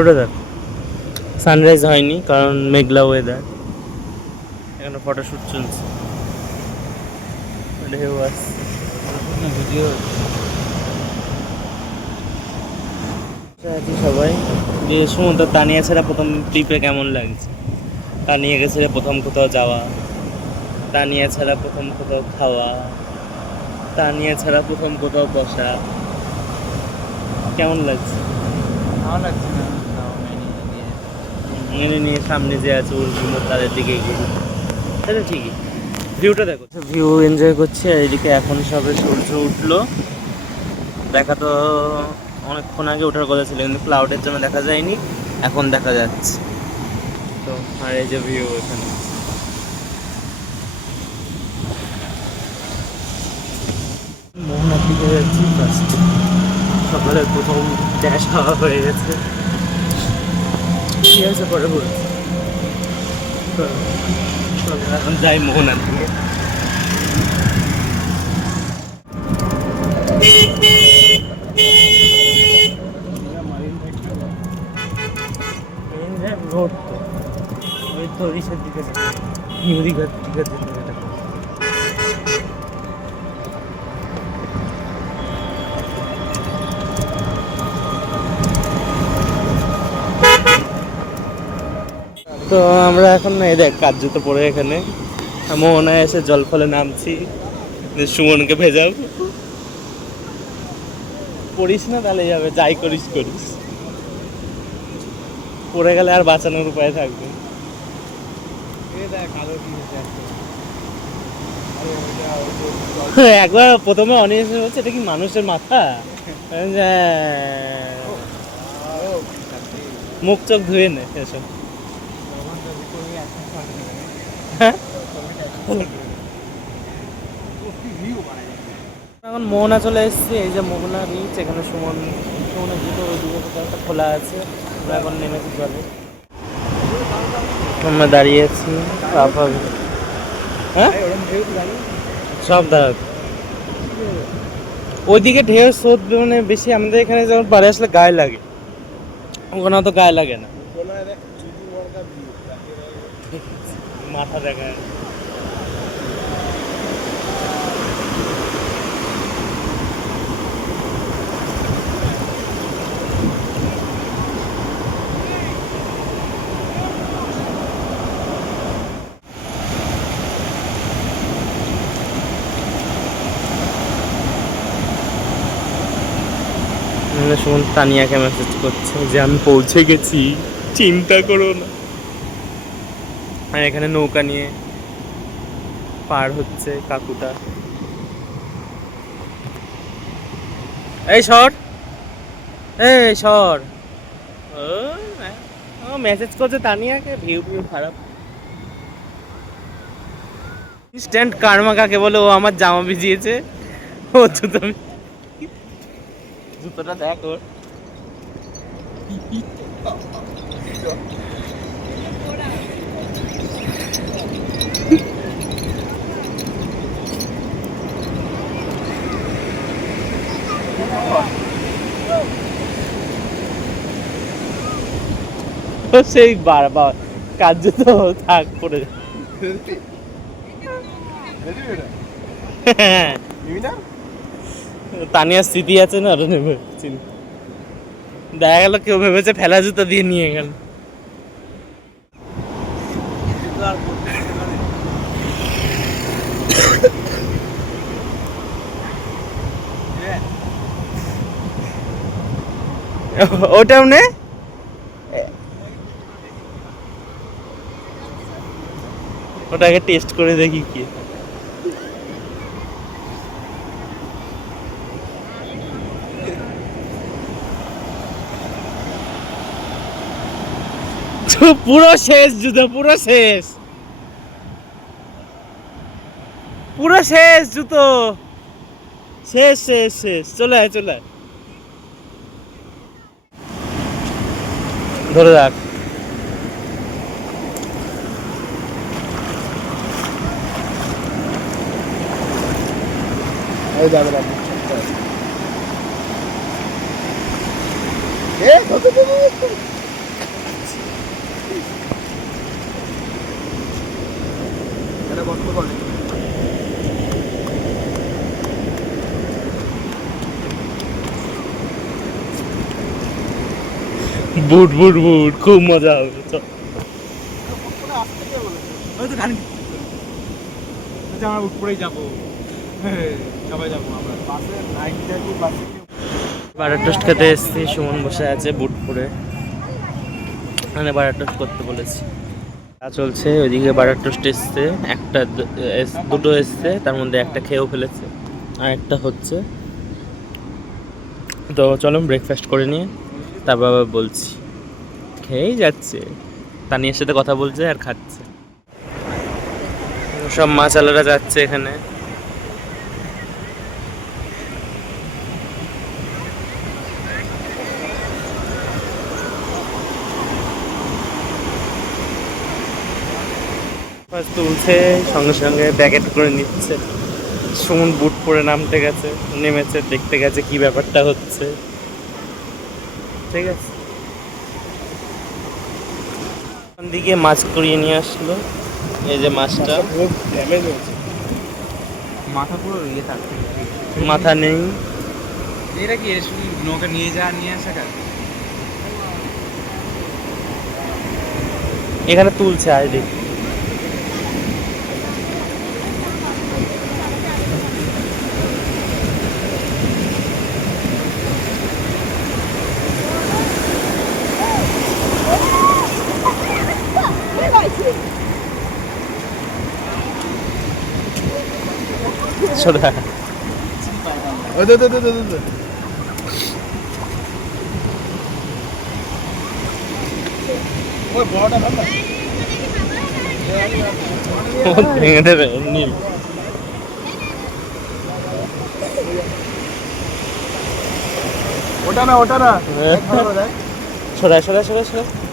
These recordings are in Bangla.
ওটা দেখ। সানরাইজ হয়নি, কারণ মেঘলা ওয়েদার এখানে ফটোশ্যুট চলছে। ঢেউ ভিডিও আছি সবাই। যে সুমন্ত, তানিয়া ছাড়া প্রথম ট্রিপে কেমন লাগছে? তানিয়া গেছে প্রথম কোথাও যাওয়া? তানিয়া ছাড়া প্রথম কোথাও খাওয়া? তানিয়া ছাড়া প্রথম কোথাও বসা? কেমন লাগছে? ভালো লাগছে না। মেনে নিয়ে সামনে যে আছে, ওর তাদের দিকে এগিয়ে তাহলে ঠিকই। ভিউটা দেখো। ভিউ এনজয় করছি আর এদিকে এখন সবে সূর্য উঠল। দেখা তো অনেকক্ষণ আগে ওঠার কথা ছিল, কিন্তু ক্লাউডের জন্য দেখা যায়নি। এখন দেখা যাচ্ছে। তো, আর এই যে ভিউ এখানে। মোহনার দিকে যাচ্ছি ফার্স্ট সকালের প্রথম খাওয়া হয়ে গেছে। ঠিক আছে পরে বলছি তো চলো, এখন যাই মোহনার দিকে রোড তো ওই তো ওড়িশার দিকে নিউ দীঘার দিকে যেতে তো আমরা এখন এই দেখ কাজ জুতো পরে এখানে। মোহনায় এসে জল ফলে নামছি। সুমনকে ভেজাও। পড়িস না তাহলে যাবে যাই করিস করিস। পড়ে গেলে আর বাঁচানোর উপায় থাকবে। হচ্ছে একবার প্রথমে অনেক হচ্ছে এটা কি মানুষের মাথা? মুখ চোখ ধুয়ে নে এসব হ্যাঁ? এখন মোহনা চলে এসেছি, এই যে মোহনা বিচ এখানে সুমন, সুমনা জুতো ওইদিকে কোথাও একটা খোলা আছে, আমরা এখন নেমেছি জলে। আমরা দাঁড়িয়ে আছি হ্যাঁ? সব দাঁড়াক ওইদিকে ঢেউ স্রোত মানে বেশি আমাদের এখানে যেমন পাড়ে আসলে গায়ে লাগে। ওখানে অত গায়ে লাগে না। মাথা দেখা। মানে সুমন তানিয়াকে মেসেজ করছে যে আমি পৌঁছে গেছি চিন্তা করো না আর এখানে নৌকা নিয়ে পার হচ্ছে কাকুটা। এই সর। এই সর। ও মেসেজ করছে তানিয়াকে ভিউ ভিউ খারাপ। ইনস্ট্যান্ট কার্মা কাকে বলে? ও আমার জামা ভিজিয়েছে। ও জুতো জুতোটা দেখ ওর। সেই বারবার কাজ তো থাক পড়ে। হ্যাঁ। তানিয়ার স্মৃতি আছে না? দেখা গেল, কেউ ভেবেছে ফেলা জুতো দিয়ে নিয়ে গেল। ওটাও নে। ওটাকে টেস্ট করে দেখি কি। পুরো শেষ জুতো পুরো শেষ। পুরো শেষ জুতো শেষ শেষ শেষ। চলে আয় চলে আয়। ধরে রাখ। এই যাবে না বুট বুট বুট খুব মজা হবে তো। গান আমরা উপরেই যাব। হ্যাঁ, সবাই বাটার টোস্ট খেতে এসেছি, সুমন বসে আছে বুট পরে। মানে বাটার টোস্ট করতে বলেছি। চা চলছে, ওইদিকে বাটার টোস্ট এসছে, একটা দুটো এসছে, তার মধ্যে একটা খেয়েও ফেলেছে, আর একটা হচ্ছে। তো চলো ব্রেকফাস্ট করে নিয়ে তারপর আবার বলছি। খেয়েই যাচ্ছে। তানিয়ার সাথে কথা বলছে আর খাচ্ছে। সব মাছালারা যাচ্ছে এখানে। ফার্স্ট তুলছে সঙ্গে সঙ্গে প্যাকেট করে নিচ্ছে। সুমন বুট পরে নামতে গেছে নেমেছে দেখতে গেছে কি ব্যাপারটা হচ্ছে। ঠিক আছে। ওখান দিকে মাছ করিয়ে নিয়ে আসলো। এই যে মাছটা। ড্যামেজ হয়েছে। মাথা পুরো ইয়ে থাকছে মাথা নেই। এটা কি নৌকা নিয়ে যা নিয়ে আসা কাজ? এখানে তুলছে আয় দেখ ছোটা ওই দে দে দে দে দে ওই বড়টা ভালো ভেঙে দেবে নীল ওটা না ওটা না। সরাই সরাই সরাই সরাই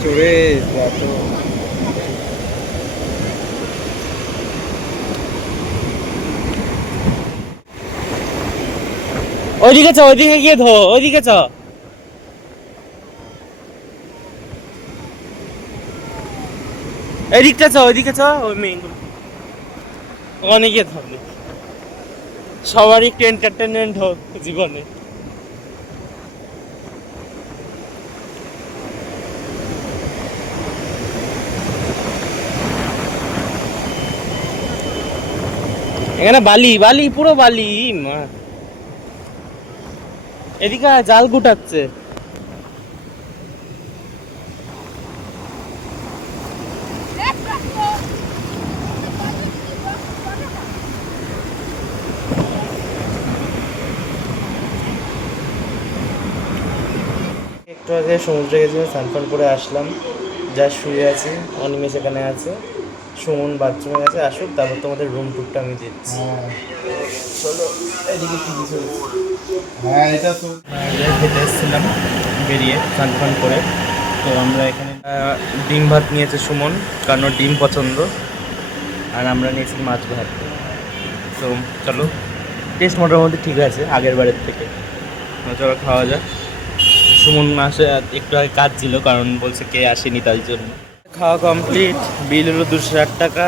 এত ওইদিকে চ, ওইদিকে গিয়ে ধো, ওইদিকে চ। এদিকটা চ, ওইদিকে চ, ওই মেয়েগুলো ওখানে গিয়ে ধরবে সবারই একটু এন্টারটেনমেন্ট হোক জীবনে। এখানে বালি বালি, পুরো বালি, মা। এদিকে জাল গুটাচ্ছে। একটু আগে সমুদ্রে গেছিলাম স্নান করে আসলাম, যা শুয়ে আছি, অনিমেষ এখানে আছে। সুমন বাথরুমে গেছে আসুক তারপর তোমাদের রুম টুকটা আমি দিচ্ছি চলো এদিকে কি কিছু হ্যাঁ এটা তো খেতে এসেছিলাম বেরিয়ে স্নান ফান করে। তো আমরা এখানে ডিম ভাত নিয়েছে সুমন কারণ ডিম পছন্দ। আর আমরা নিয়েছি মাছ ভাত। তো চলো টেস্ট মোটামুটি ঠিক আছে আগের বারের থেকে। চলো খাওয়া যাক। সুমন আসে একটু আগে কাজ ছিল কারণ বলছে কে আসেনি তাই জন্য। খাওয়া কমপ্লিট বিল হলো দুশো ষাট টাকা।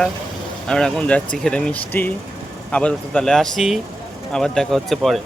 আমরা এখন যাচ্ছি, খেতে মিষ্টি। আপাতত তাহলে আসি, আবার দেখা হচ্ছে পরে।